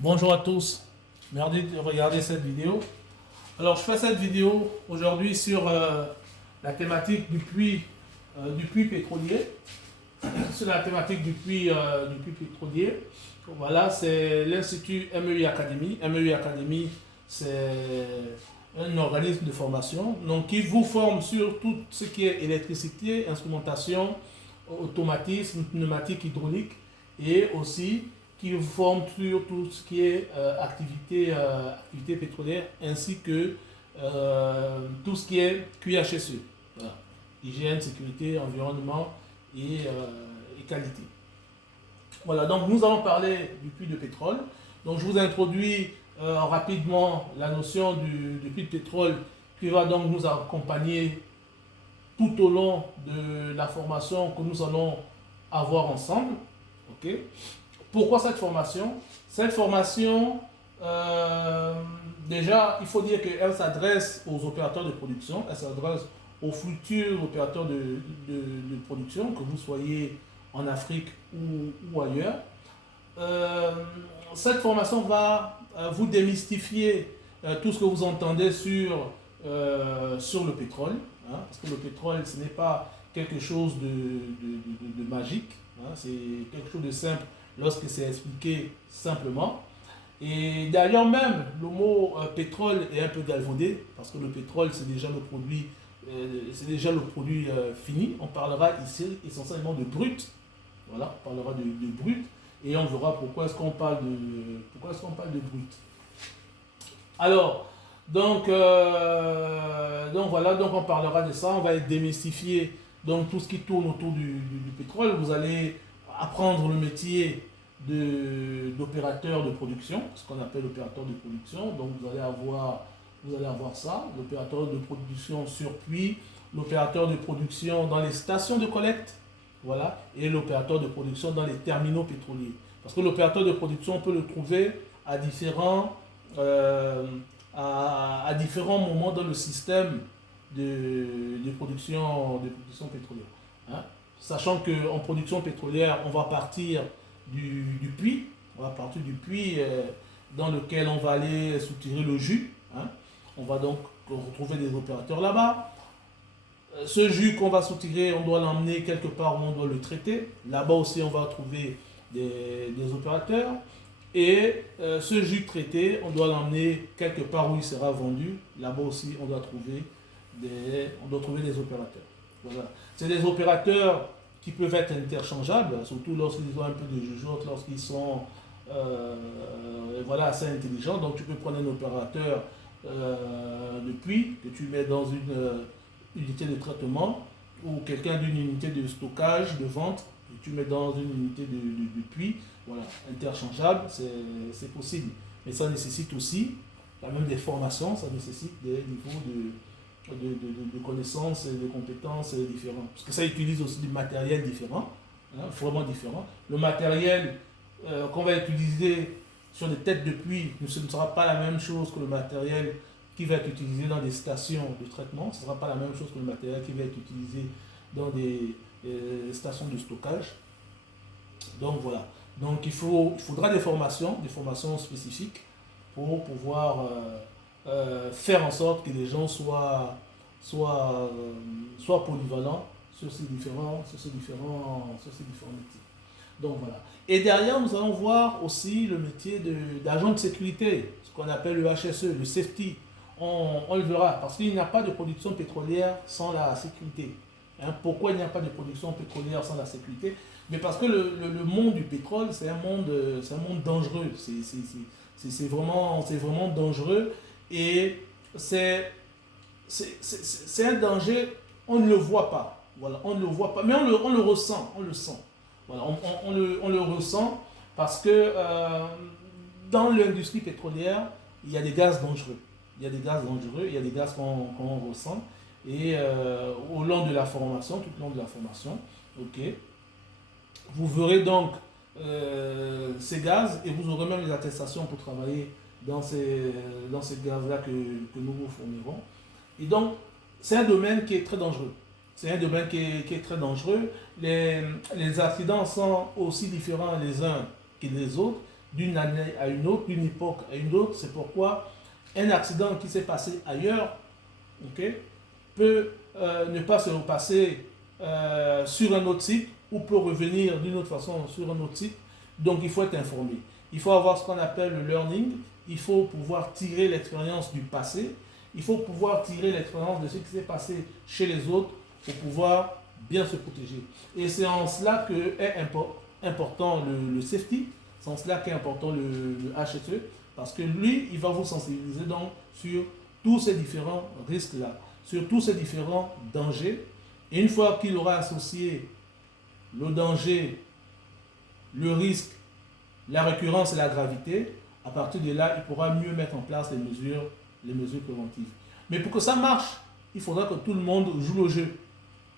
Bonjour à tous, merci de regarder cette vidéo. Alors je fais cette vidéo aujourd'hui sur la thématique du puits pétrolier. Sur la thématique du puits pétrolier. Voilà, c'est l'Institut MEI Academy. MEI Academy, c'est un organisme de formation donc, qui vous forme sur tout ce qui est électricité, instrumentation, automatisme, pneumatique, hydraulique et aussi qui vous forme sur tout ce qui est activité pétrolière ainsi que tout ce qui est QHSE. Voilà. Hygiène, sécurité, environnement et qualité. Voilà, donc nous allons parler du puits de pétrole. Donc je vous introduis rapidement la notion du puits de pétrole qui va donc nous accompagner tout au long de la formation que nous allons avoir ensemble. Okay. Pourquoi cette formation? Cette formation, déjà, il faut dire qu'elle s'adresse aux opérateurs de production, elle s'adresse aux futurs opérateurs de production, que vous soyez en Afrique ou ailleurs. Cette formation va vous démystifier tout ce que vous entendez sur le pétrole, hein, parce que le pétrole, ce n'est pas quelque chose de magique, hein, c'est quelque chose de simple lorsque c'est expliqué simplement. Et d'ailleurs même, le mot pétrole est un peu galvaudé, parce que le pétrole, c'est déjà le produit fini. On parlera ici essentiellement de brut. Voilà, on parlera de brut, et on verra pourquoi est-ce qu'on parle de brut. Alors, donc voilà, donc on parlera de ça, on va démystifier donc tout ce qui tourne autour du pétrole. Vous allez apprendre le métier d'opérateur de production, ce qu'on appelle opérateur de production. Donc vous allez avoir ça, l'opérateur de production sur puits, l'opérateur de production dans les stations de collecte, voilà, et l'opérateur de production dans les terminaux pétroliers. Parce que l'opérateur de production, on peut le trouver à différents moments dans le système de production pétrolière. Hein. Sachant qu'en production pétrolière, on va partir du puits, dans lequel on va aller soutirer le jus. Hein. On va donc retrouver des opérateurs là-bas. Ce jus qu'on va soutirer, on doit l'emmener quelque part où on doit le traiter. Là-bas aussi, on va trouver des opérateurs. Et ce jus traité, on doit l'emmener quelque part où il sera vendu. Là-bas aussi, on doit trouver des opérateurs. Voilà. C'est des opérateurs qui peuvent être interchangeables, surtout lorsqu'ils ont un peu de jugeote, lorsqu'ils sont assez intelligents. Donc tu peux prendre un opérateur de puits que tu mets dans une unité de traitement, ou quelqu'un d'une unité de stockage, de vente, que tu mets dans une unité de puits. Voilà, interchangeable, c'est possible. Mais ça nécessite aussi quand même des formations, ça nécessite des niveaux de connaissances et de compétences différents. Parce que ça utilise aussi du matériel différent, hein, vraiment différent. Le matériel qu'on va utiliser sur des têtes de puits, ce ne sera pas la même chose que le matériel qui va être utilisé dans des stations de traitement. Ce ne sera pas la même chose que le matériel qui va être utilisé dans des stations de stockage. Donc voilà. Donc il faudra des formations spécifiques pour pouvoir faire en sorte que les gens soient polyvalents sur ces différents métiers. Donc voilà. Et derrière, nous allons voir aussi le métier d'agent de sécurité, ce qu'on appelle le HSE, le safety. On le verra, parce qu'il n'y a pas de production pétrolière sans la sécurité. Hein, pourquoi il n'y a pas de production pétrolière sans la sécurité? Mais parce que le monde du pétrole, c'est un monde dangereux. C'est vraiment dangereux. Et c'est un danger, on ne le voit pas. Voilà, on ne le voit pas, mais on le ressent, on le sent. Voilà, on le ressent parce que dans l'industrie pétrolière, il y a des gaz dangereux. Il y a des gaz qu'on ressent. Et tout au long de la formation, ok, vous verrez donc ces gaz et vous aurez même les attestations pour travailler dans ces gaz-là que nous vous fournirons. Et donc, c'est un domaine qui est très dangereux. Les accidents sont aussi différents les uns que les autres. d'une année à une autre, d'une époque à une autre. C'est pourquoi un accident qui s'est passé ailleurs, okay, peut ne pas se repasser sur un autre site ou peut revenir d'une autre façon sur un autre site. Donc il faut être informé. Il faut avoir ce qu'on appelle le learning. Il faut pouvoir tirer l'expérience du passé. Il faut pouvoir tirer l'expérience de ce qui s'est passé chez les autres pour pouvoir bien se protéger. Et c'est en cela que est important le safety. C'est en cela qu'est important le HSE. Parce que lui, il va vous sensibiliser donc sur tous ces différents risques-là, sur tous ces différents dangers. Et une fois qu'il aura associé le danger, le risque, la récurrence et la gravité, à partir de là, il pourra mieux mettre en place les mesures préventives. Mais pour que ça marche, il faudra que tout le monde joue le jeu.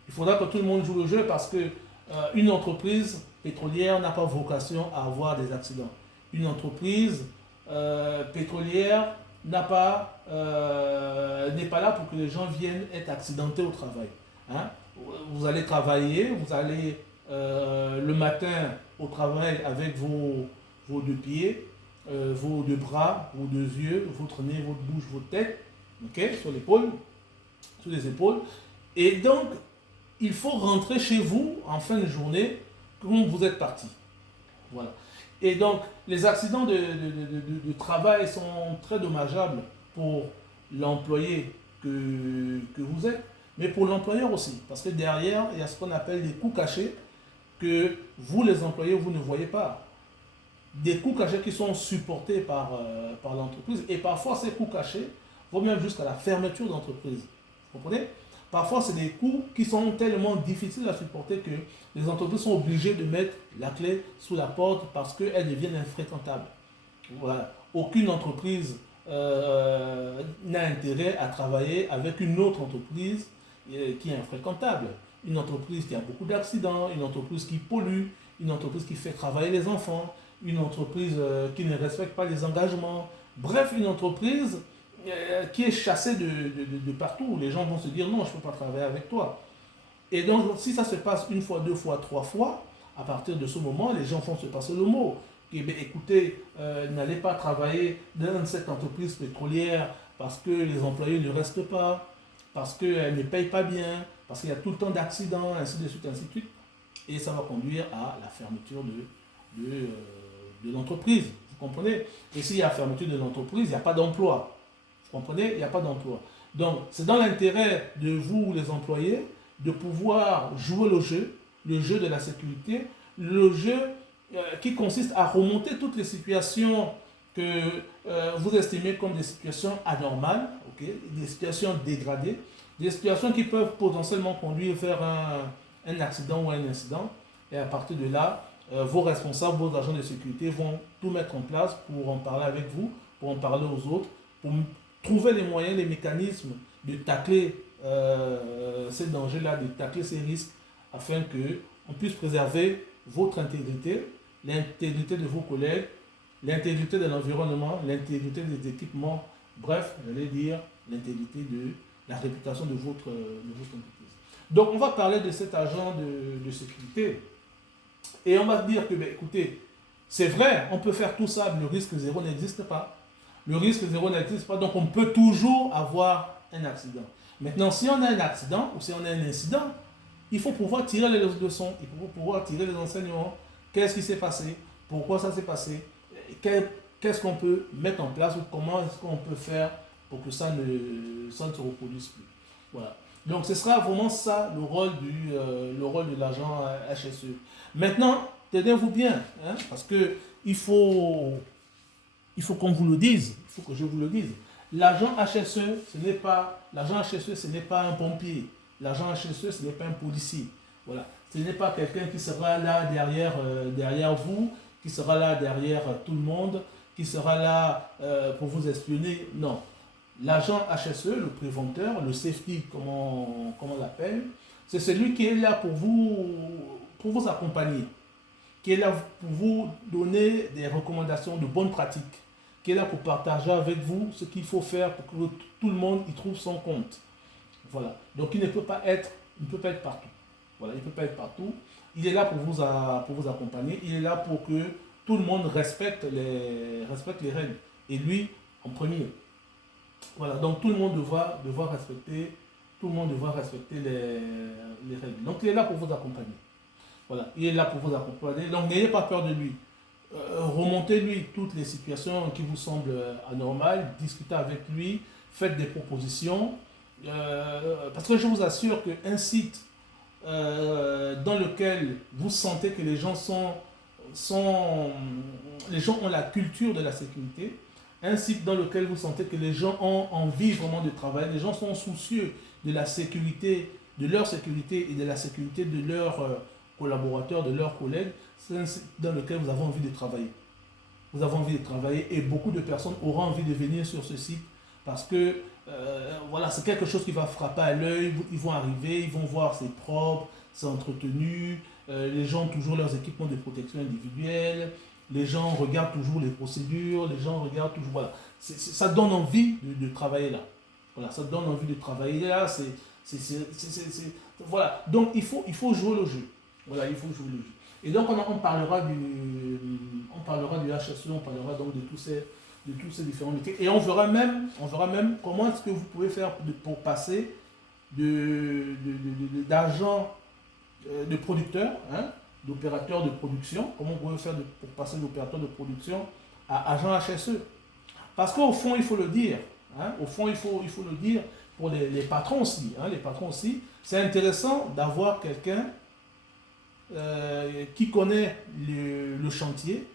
Il faudra que tout le monde joue le jeu parce que une entreprise pétrolière n'a pas vocation à avoir des accidents. Une entreprise pétrolière n'est pas là pour que les gens viennent être accidentés au travail. Hein? Vous allez travailler, vous allez le matin au travail avec vos deux pieds, vos deux bras, vos deux yeux, votre nez, votre bouche, votre tête, okay, sur l'épaule, sur les épaules. Et donc, il faut rentrer chez vous en fin de journée comme vous êtes parti. Voilà. Et donc, les accidents de travail sont très dommageables pour l'employé que vous êtes, mais pour l'employeur aussi. Parce que derrière, il y a ce qu'on appelle des coûts cachés que vous, les employés, vous ne voyez pas. Des coûts cachés qui sont supportés par l'entreprise. Et parfois, ces coûts cachés vont même jusqu'à la fermeture d'entreprise. Vous comprenez? Parfois, c'est des coûts qui sont tellement difficiles à supporter que les entreprises sont obligées de mettre la clé sous la porte parce qu'elles deviennent infréquentables. Voilà. Aucune entreprise n'a intérêt à travailler avec une autre entreprise qui est infréquentable. Une entreprise qui a beaucoup d'accidents, une entreprise qui pollue, une entreprise qui fait travailler les enfants, une entreprise qui ne respecte pas les engagements. Bref, une entreprise qui est chassée de partout. Les gens vont se dire non, je ne peux pas travailler avec toi. Et donc, si ça se passe une fois, deux fois, trois fois, à partir de ce moment, les gens vont se passer le mot. Et bien, écoutez, n'allez pas travailler dans cette entreprise pétrolière parce que les employés ne restent pas, parce qu'elle ne paye pas bien, parce qu'il y a tout le temps d'accidents, ainsi de suite, ainsi de suite. Et ça va conduire à la fermeture de l'entreprise. Vous comprenez? Et s'il y a fermeture de l'entreprise, il n'y a pas d'emploi. Vous comprenez? Il n'y a pas d'emploi. Donc, c'est dans l'intérêt de vous, les employés, de pouvoir jouer le jeu de la sécurité, le jeu qui consiste à remonter toutes les situations que vous estimez comme des situations anormales, okay, des situations dégradées, des situations qui peuvent potentiellement conduire vers un accident ou un incident. Et à partir de là, vos responsables, vos agents de sécurité vont tout mettre en place pour en parler avec vous, pour en parler aux autres, pour trouver les moyens, les mécanismes de tacler ces dangers-là, de tacler ces risques, afin qu'on puisse préserver votre intégrité, l'intégrité de vos collègues, l'intégrité de l'environnement, l'intégrité des équipements, bref, j'allais dire l'intégrité de la réputation de votre entreprise. Donc, on va parler de cet agent de sécurité et on va dire que, ben, écoutez, c'est vrai, on peut faire tout ça, mais le risque zéro n'existe pas. Le risque zéro n'existe pas, donc on peut toujours avoir un accident. Maintenant, si on a un accident ou si on a un incident, il faut pouvoir tirer les leçons, il faut pouvoir tirer les enseignements. Qu'est-ce qui s'est passé? Pourquoi ça s'est passé? Qu'est-ce qu'on peut mettre en place ou comment est-ce qu'on peut faire pour que ça ne se reproduise plus? Voilà. Donc, ce sera vraiment ça le rôle de l'agent HSE. Maintenant, tenez-vous bien, hein, parce que il faut qu'on vous le dise, il faut que je vous le dise. L'agent HSE, ce n'est pas un pompier. L'agent HSE, ce n'est pas un policier. Voilà. Ce n'est pas quelqu'un qui sera là derrière vous, qui sera là derrière tout le monde, qui sera là pour vous espionner. Non. L'agent HSE, le préventeur, le safety, comme on l'appelle, c'est celui qui est là pour vous accompagner, qui est là pour vous donner des recommandations de bonnes pratiques, qui est là pour partager avec vous ce qu'il faut faire pour que tout le monde y trouve son compte. Voilà. Donc il ne peut pas être partout. Voilà, il ne peut pas être partout. Il est là pour vous accompagner. Il est là pour que tout le monde respecte les règles. Et lui, en premier. Voilà, donc tout le monde devra respecter, les règles. Donc il est là pour vous accompagner. Voilà, il est là pour vous accompagner. Donc n'ayez pas peur de lui. Remontez-lui toutes les situations qui vous semblent anormales, discutez avec lui, faites des propositions. Parce que je vous assure qu'un site dans lequel vous sentez que les gens les gens ont la culture de la sécurité, un site dans lequel vous sentez que les gens ont envie vraiment de travailler, les gens sont soucieux de la sécurité, de leur sécurité et de la sécurité de leurs collaborateurs, de leurs collègues, c'est un site dans lequel vous avez envie de travailler. Vous avez envie de travailler et beaucoup de personnes auront envie de venir sur ce site parce que voilà, c'est quelque chose qui va frapper à l'œil, ils vont arriver, ils vont voir c'est propre, c'est entretenu, les gens ont toujours leurs équipements de protection individuelle, les gens regardent toujours les procédures, les gens regardent toujours, voilà, ça donne envie de travailler là. Voilà, ça donne envie de travailler là, voilà, donc il faut jouer le jeu. Voilà, il faut jouer le jeu. Et donc on parlera du HSE, on parlera donc de tous ces différents métiers. Et on verra même comment est-ce que vous pouvez faire pour passer d'agent de producteur, hein, d'opérateur de production, comment vous pouvez faire pour passer d'opérateur de production à agent HSE. Parce qu'au fond, il faut le dire, hein, au fond, il faut le dire pour les patrons aussi. Hein, les patrons aussi, c'est intéressant d'avoir quelqu'un qui connaît le chantier,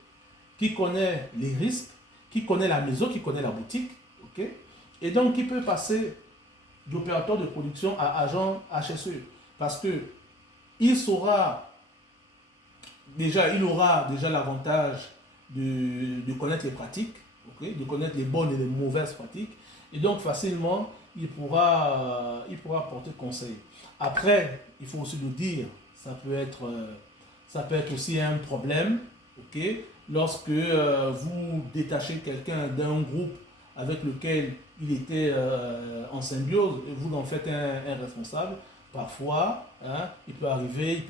qui connaît les risques, qui connaît la maison, qui connaît la boutique, ok, et donc qui peut passer d'opérateur de production à agent HSE. Parce que il aura déjà l'avantage de connaître les pratiques, okay, de connaître les bonnes et les mauvaises pratiques, et donc facilement il pourra apporter conseil. Après, il faut aussi le dire, ça peut être aussi un problème, ok, lorsque vous détachez quelqu'un d'un groupe avec lequel il était en symbiose et vous en faites un responsable. Parfois, hein, il peut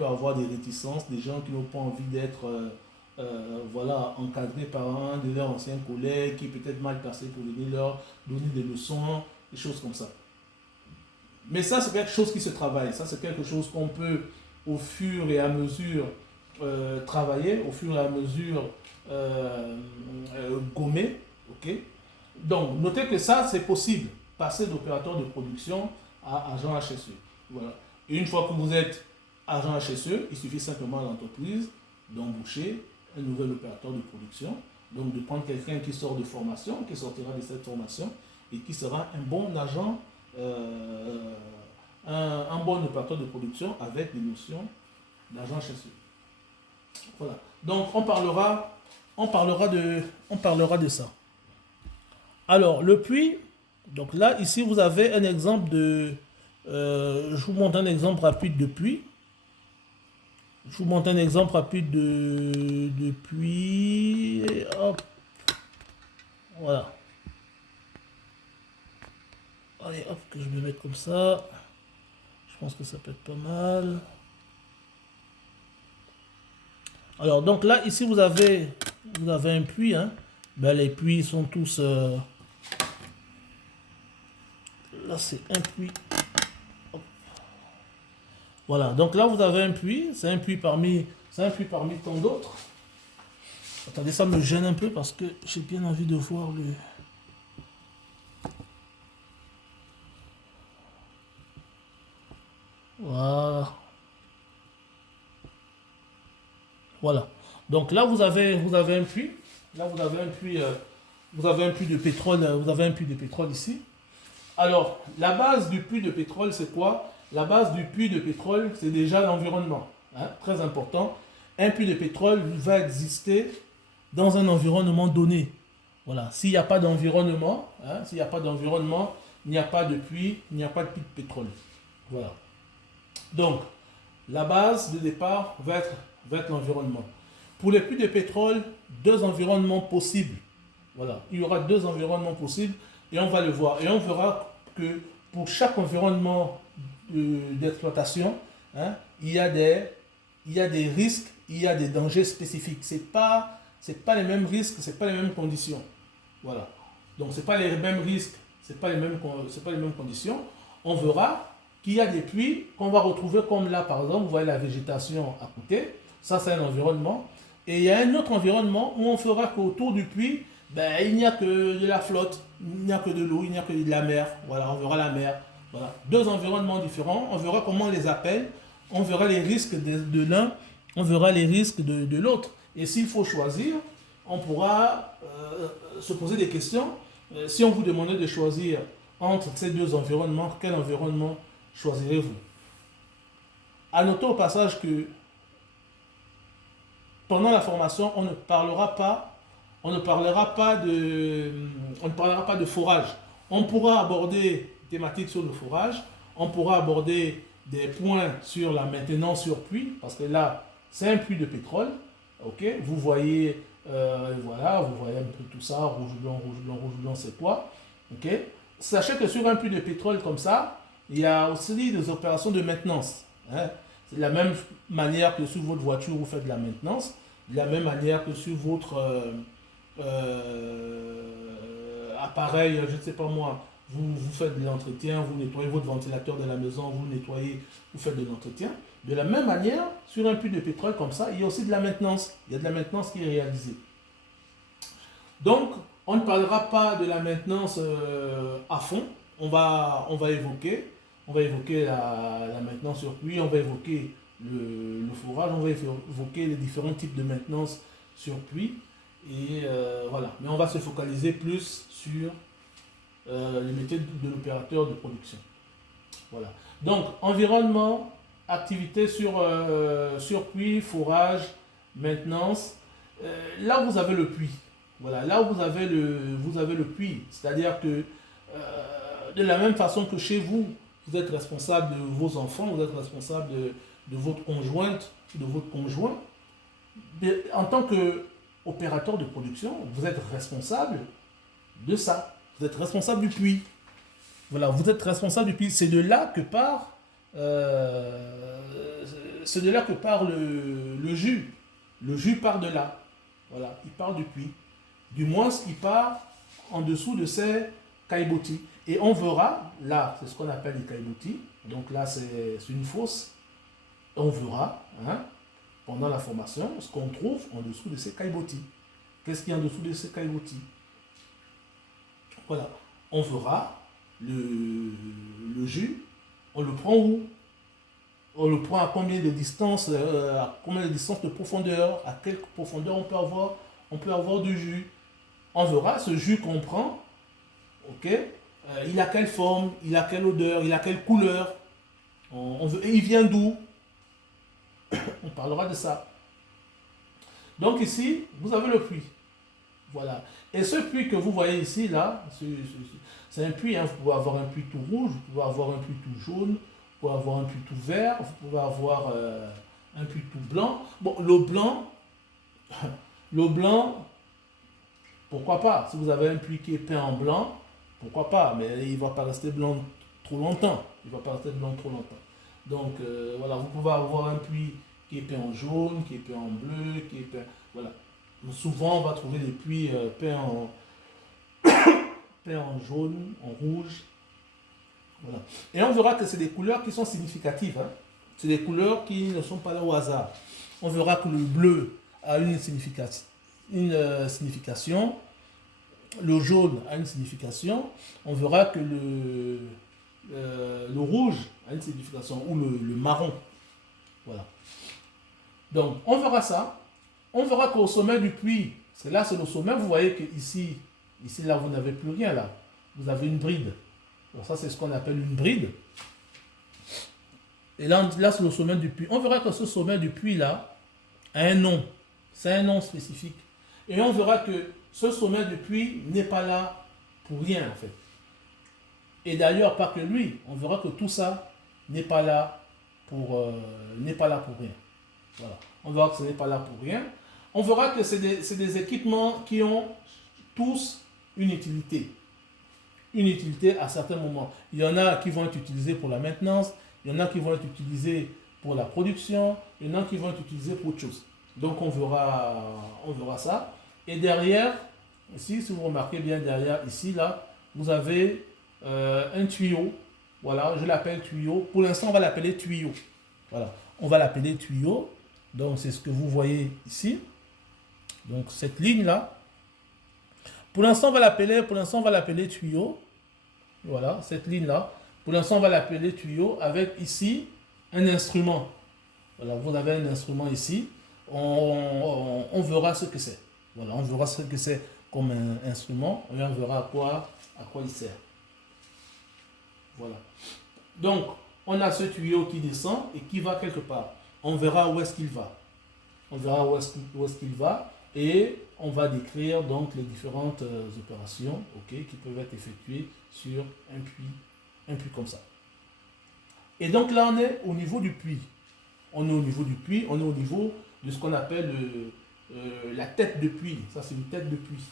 avoir des réticences, des gens qui n'ont pas envie d'être encadrés par un de leurs anciens collègues qui est peut-être mal placé pour venir leur donner des leçons, des choses comme ça. Mais ça, c'est quelque chose qui se travaille. Ça, c'est quelque chose qu'on peut, au fur et à mesure, travailler, au fur et à mesure, gommer. Okay? Donc, notez que ça, c'est possible. Passer d'opérateur de production à agent HSE. Voilà. Et une fois que vous êtes agent HSE, il suffit simplement à l'entreprise d'embaucher un nouvel opérateur de production. Donc, de prendre quelqu'un qui sort de formation, qui sortira de cette formation et qui sera un bon agent, un bon opérateur de production avec des notions d'agent HSE. Voilà. Donc, on parlera de ça. Alors, le puits, donc là, ici, vous avez un exemple de... je vous montre un exemple rapide de puits. De puits. Et hop. Voilà. Allez, hop, que je vais mettre comme ça. Je pense que ça peut être pas mal. Alors, donc là, ici, vous avez un puits. Hein. Ben, les puits sont tous... Là, c'est un puits. Hop. Voilà, donc là, vous avez un puits. C'est un puits parmi tant d'autres. Attendez, ça me gêne un peu parce que j'ai bien envie de voir le... Voilà. Voilà. Donc là, vous avez un puits. Là, vous avez un puits de pétrole. Vous avez un puits de pétrole ici. Alors, la base du puits de pétrole, c'est quoi? La base du puits de pétrole, c'est déjà l'environnement. Hein, très important. Un puits de pétrole va exister dans un environnement donné. Voilà. S'il n'y a pas d'environnement, hein, il n'y a pas de puits, il n'y a pas de puits de pétrole. Voilà. Donc, la base de départ va être l'environnement. Pour les puits de pétrole, 2 environnements possibles. Voilà. Il y aura 2 environnements possibles et on va le voir. Et on verra que pour chaque environnement d'exploitation, hein, il y a des risques, il y a des dangers spécifiques. C'est pas c'est pas les mêmes risques, c'est pas les mêmes conditions. Voilà. Donc c'est pas les mêmes risques, c'est pas les mêmes conditions. On verra qu'il y a des puits qu'on va retrouver comme là par exemple, vous voyez la végétation à côté, ça c'est un environnement. Et il y a un autre environnement où on fera qu'autour du puits, ben, il n'y a que de la flotte, il n'y a que de l'eau, il n'y a que de la mer. Voilà, on verra la mer. Voilà. Deux environnements différents, on verra comment on les appelle, on verra les risques de l'un, on verra les risques de l'autre. Et s'il faut choisir, on pourra se poser des questions. Si on vous demandait de choisir entre ces deux environnements, quel environnement choisirez-vous? À noter au passage que pendant la formation, on ne parlera pas de forage. On pourra aborder des thématiques sur le forage, on pourra aborder des points sur la maintenance sur puits, parce que là, c'est un puits de pétrole. Ok, vous voyez, voilà, vous voyez un peu tout ça, rouge, blanc, c'est quoi? Ok, sachez que sur un puits de pétrole comme ça, il y a aussi des opérations de maintenance. Hein. C'est de la même manière que sur votre voiture, vous faites de la maintenance, de la même manière que sur votre appareil, je ne sais pas moi, vous faites de l'entretien, vous nettoyez votre ventilateur de la maison, vous nettoyez, vous faites de l'entretien. De la même manière, sur un puits de pétrole comme ça, il y a aussi de la maintenance. Il y a de la maintenance qui est réalisée. Donc, on ne parlera pas de la maintenance à fond. On va évoquer la maintenance sur puits, on va évoquer le forage, on va évoquer les différents types de maintenance sur puits. Et voilà. Mais on va se focaliser plus sur les métiers de l'opérateur de production. Voilà. Donc, environnement, activité sur puits, forage, maintenance. Là, vous avez le puits. Voilà, là où vous avez le puits. C'est-à-dire que de la même façon que chez vous, vous êtes responsable de vos enfants, vous êtes responsable de votre conjointe, de votre conjoint. En tant qu'opérateur de production, vous êtes responsable de ça. Vous êtes responsable du puits. Voilà, vous êtes responsable du puits. C'est de là que part le jus. Le jus part de là. Voilà, il part du puits. Du moins, il part en dessous de ces caillebotis. Et on verra, là, c'est ce qu'on appelle les caillebotis. Donc là, c'est une fosse. On verra, hein, pendant la formation, ce qu'on trouve en dessous de ces caillebotis. Qu'est-ce qu'il y a en dessous de ces caillebotis? Voilà. On verra le jus. On le prend où? On le prend à combien de distance, de profondeur? À quelle profondeur on peut avoir du jus? On verra ce jus qu'on prend. Ok, il a quelle forme, il a quelle odeur, il a quelle couleur, et il vient d'où? On parlera de ça. Donc ici, vous avez le puits. Voilà. Et ce puits que vous voyez ici, là, c'est un puits. Hein. Vous pouvez avoir un puits tout rouge, vous pouvez avoir un puits tout jaune, vous pouvez avoir un puits tout vert, vous pouvez avoir un puits tout blanc. Bon, l'eau blanc, pourquoi pas? Si vous avez un puits qui est peint en blanc, pourquoi pas? Mais il ne va pas rester blanc trop longtemps. Donc, voilà, vous pouvez avoir un puits qui est peint en jaune, qui est peint en bleu, qui est peint... Voilà. Donc, souvent, on va trouver des puits peints en jaune, en rouge. Voilà. Et on verra que c'est des couleurs qui sont significatives. Hein. C'est des couleurs qui ne sont pas là au hasard. On verra que le bleu a une signification. Le jaune a une signification. On verra que le rouge a une signification, ou le marron. Voilà. Donc, on verra ça. On verra qu'au sommet du puits, c'est là, c'est le sommet, vous voyez que ici, là, vous n'avez plus rien, là. Vous avez une bride. Donc ça, c'est ce qu'on appelle une bride. Et là, c'est le sommet du puits. On verra que ce sommet du puits, là, a un nom. C'est un nom spécifique. Et on verra que ce sommet du puits n'est pas là pour rien, en fait. Et d'ailleurs, pas que lui. On verra que tout ça n'est pas là pour rien. Voilà. On verra que ce n'est pas là pour rien. On verra que c'est des équipements qui ont tous une utilité. Une utilité à certains moments. Il y en a qui vont être utilisés pour la maintenance, il y en a qui vont être utilisés pour la production, il y en a qui vont être utilisés pour autre chose. Donc on verra ça. Et derrière, ici, si vous remarquez bien derrière, ici, là, vous avez un tuyau. Voilà, je l'appelle tuyau. Pour l'instant, on va l'appeler tuyau. Voilà, on va l'appeler tuyau. Donc c'est ce que vous voyez ici. Donc cette ligne-là. Pour l'instant, on va l'appeler tuyau. Voilà, cette ligne-là. Pour l'instant, on va l'appeler tuyau avec ici un instrument. Voilà, vous avez un instrument ici. On verra ce que c'est. Voilà, on verra ce que c'est comme un instrument. Et on verra à quoi il sert. Voilà. Donc, on a ce tuyau qui descend et qui va quelque part. On verra où est-ce qu'il va. On verra où est-ce qu'il va. Et on va décrire donc les différentes opérations, qui peuvent être effectuées sur un puits comme ça. Et donc là, on est au niveau du puits. On est au niveau de ce qu'on appelle la tête de puits. Ça, c'est une tête de puits.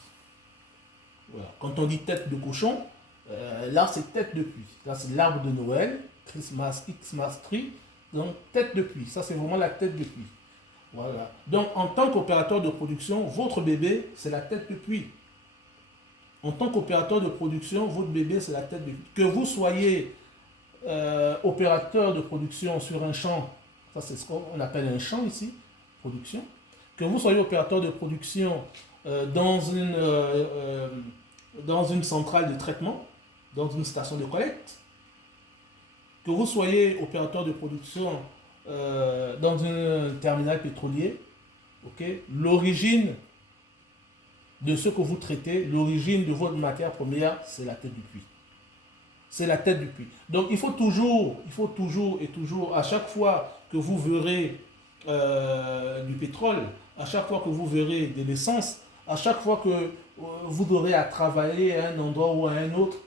Voilà. Quand on dit tête de cochon, là, c'est tête de puits. Là, c'est l'arbre de Noël, Xmas tree. Donc, tête de puits. Ça, c'est vraiment la tête de puits. Voilà. Donc, en tant qu'opérateur de production, votre bébé, c'est la tête de puits. En tant qu'opérateur de production, votre bébé, c'est la tête de puits. Que vous soyez opérateur de production sur un champ, ça c'est ce qu'on appelle un champ ici, production. Que vous soyez opérateur de production dans une centrale de traitement, dans une station de collecte, que vous soyez opérateur de production dans un terminal pétrolier, l'origine de ce que vous traitez, l'origine de votre matière première, c'est la tête du puits. C'est la tête du puits. Donc il faut toujours, à chaque fois que vous verrez du pétrole, à chaque fois que vous verrez de l'essence, à chaque fois que vous aurez à travailler à un endroit ou à un autre,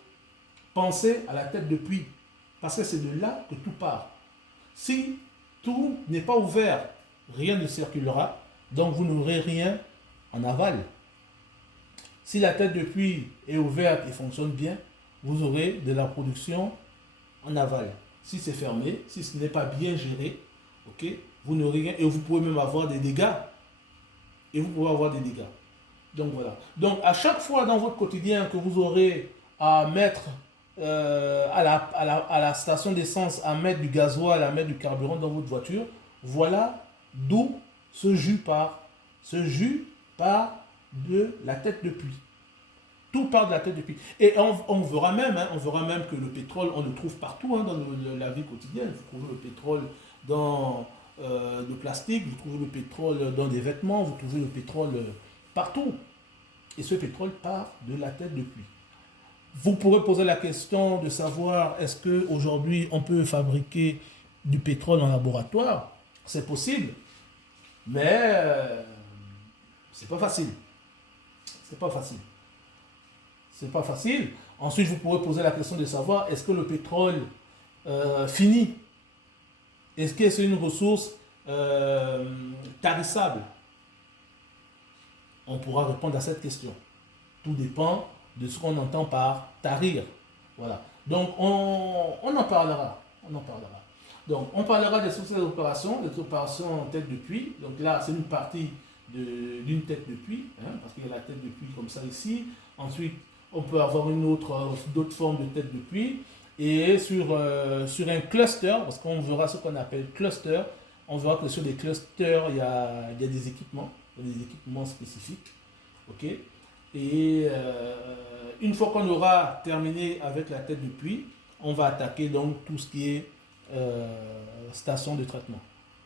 pensez à la tête de puits. Parce que c'est de là que tout part. Si tout n'est pas ouvert, rien ne circulera, donc vous n'aurez rien en aval. Si la tête de puits est ouverte et fonctionne bien, vous aurez de la production en aval. Si c'est fermé, si ce n'est pas bien géré, vous n'aurez rien et vous pouvez même avoir des dégâts. Donc voilà. Donc à chaque fois dans votre quotidien que vous aurez à mettre à la station d'essence, à mettre du gasoil, à mettre du carburant dans votre voiture, voilà d'où ce jus part. Ce jus part de la tête de puits. Tout part de la tête de puits. Et on verra même que le pétrole, on le trouve partout dans la vie quotidienne. Vous trouvez le pétrole dans le plastique, vous trouvez le pétrole dans des vêtements, vous trouvez le pétrole partout. Et ce pétrole part de la tête de puits. Vous pourrez poser la question de savoir est-ce qu'aujourd'hui on peut fabriquer du pétrole en laboratoire. C'est possible, mais c'est pas facile. C'est pas facile. Ensuite, vous pourrez poser la question de savoir est-ce que le pétrole finit? Est-ce que c'est une ressource tarissable? On pourra répondre à cette question. Tout dépend de ce qu'on entend par tarir. Voilà. Donc, on en parlera. Donc, on parlera des sources d'opération, des opérations en tête de puits. Donc là, c'est une partie d'une tête de puits, parce qu'il y a la tête de puits comme ça ici. Ensuite, on peut avoir d'autres formes de tête de puits. Et sur un cluster, parce qu'on verra ce qu'on appelle cluster, on verra que sur des clusters, il y a des équipements, spécifiques. Et une fois qu'on aura terminé avec la tête de puits, on va attaquer donc tout ce qui est station de traitement.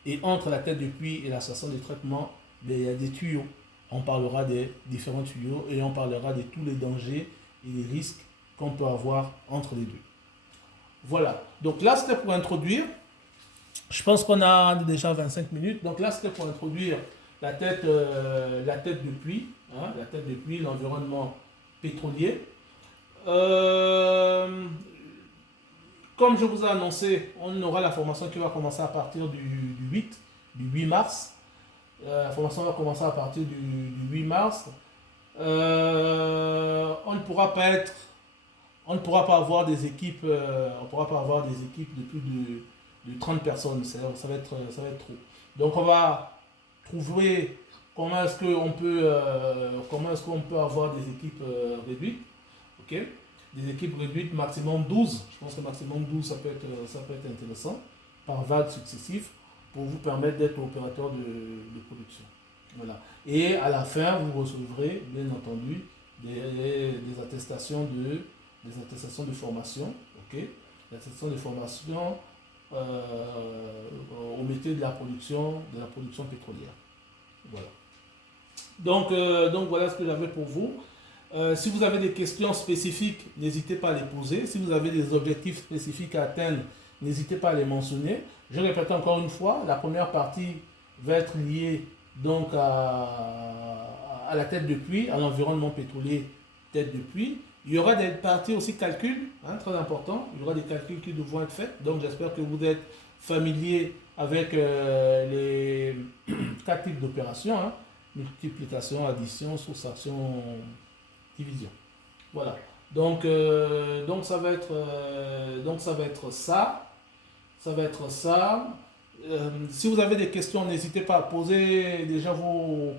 Et entre la tête de puits et la station de traitement, il y a des tuyaux. On parlera des différents tuyaux et on parlera de tous les dangers et les risques qu'on peut avoir entre les deux. Voilà. Donc là, c'était pour introduire. Je pense qu'on a déjà 25 minutes. Donc là, c'était pour introduire la tête de puits, la tête de puits, l'environnement pétrolier. Comme je vous ai annoncé, on aura la formation qui va commencer à partir du 8 mars. La formation va commencer à partir du 8 mars. On ne pourra pas avoir des équipes, de plus de 30 personnes. Ça va être trop. Donc on va trouver comment est-ce qu'on peut avoir des équipes réduites. Ok? Des équipes réduites, maximum 12. Je pense que maximum 12, ça peut être intéressant, par vagues successives, pour vous permettre d'être opérateur de production. Voilà. Et à la fin, vous recevrez, bien entendu, des attestations de formation. Ok? Des attestations de formation au métier de la production pétrolière. Voilà. Donc voilà ce que j'avais pour vous. Si vous avez des questions spécifiques, n'hésitez pas à les poser. Si vous avez des objectifs spécifiques à atteindre, n'hésitez pas à les mentionner. Je répète encore une fois, la première partie va être liée donc à la tête de puits, à l'environnement pétrolier tête de puits. Il y aura des parties aussi calculs, très important. Il y aura des calculs qui devront être faits. Donc j'espère que vous êtes familier avec les 4 types d'opérations. Multiplication, addition, soustraction, division. Voilà. Donc ça va être ça. Ça va être ça. Si vous avez des questions, n'hésitez pas à poser déjà vos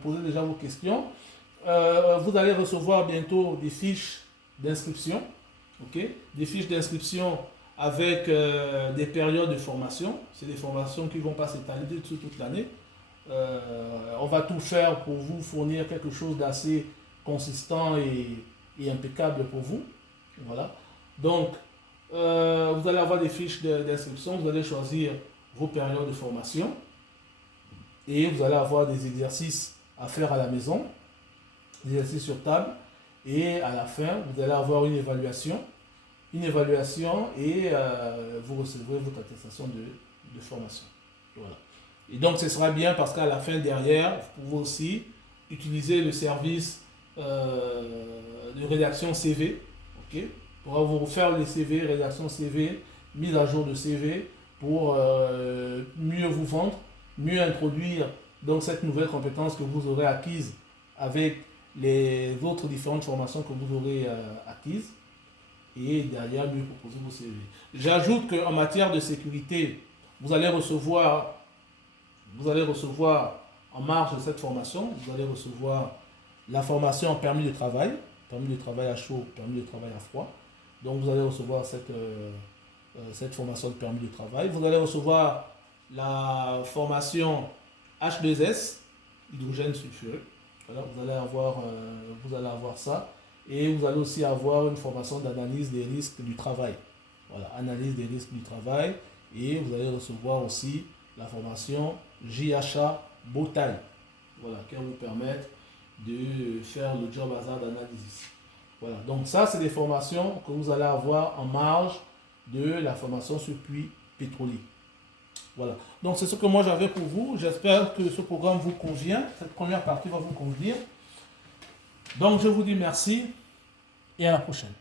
questions. Vous allez recevoir bientôt des fiches d'inscription. Okay? Des fiches d'inscription avec des périodes de formation. C'est des formations qui ne vont pas s'étaler toute l'année. On va tout faire pour vous fournir quelque chose d'assez consistant et impeccable pour vous. Voilà. Donc, vous allez avoir des fiches d'inscription, vous allez choisir vos périodes de formation et vous allez avoir des exercices à faire à la maison, des exercices sur table, et à la fin, vous allez avoir une évaluation et vous recevrez votre attestation de formation. Voilà. Et donc, ce sera bien parce qu'à la fin, derrière, vous pouvez aussi utiliser le service de rédaction CV, ok, pour vous faire les CV, rédaction CV, mise à jour de CV, pour mieux vous vendre, mieux introduire donc cette nouvelle compétence que vous aurez acquise avec les autres différentes formations que vous aurez acquises, et derrière mieux proposer vos CV. J'ajoute qu'en matière de sécurité, vous allez recevoir en marge de cette formation, vous allez recevoir la formation en permis de travail à chaud, permis de travail à froid. Donc vous allez recevoir cette formation de permis de travail. Vous allez recevoir la formation H2S, hydrogène sulfureux. Voilà, vous allez avoir ça. Et vous allez aussi avoir une formation d'analyse des risques du travail. Voilà, analyse des risques du travail. Et vous allez recevoir aussi la formation JHA Botaille. Voilà, qui va vous permettre de faire le job hazard d'analyse. Voilà, donc ça, c'est des formations que vous allez avoir en marge de la formation sur puits pétrolier. Voilà, donc c'est ce que moi j'avais pour vous. J'espère que ce programme vous convient. Cette première partie va vous convenir. Donc je vous dis merci et à la prochaine.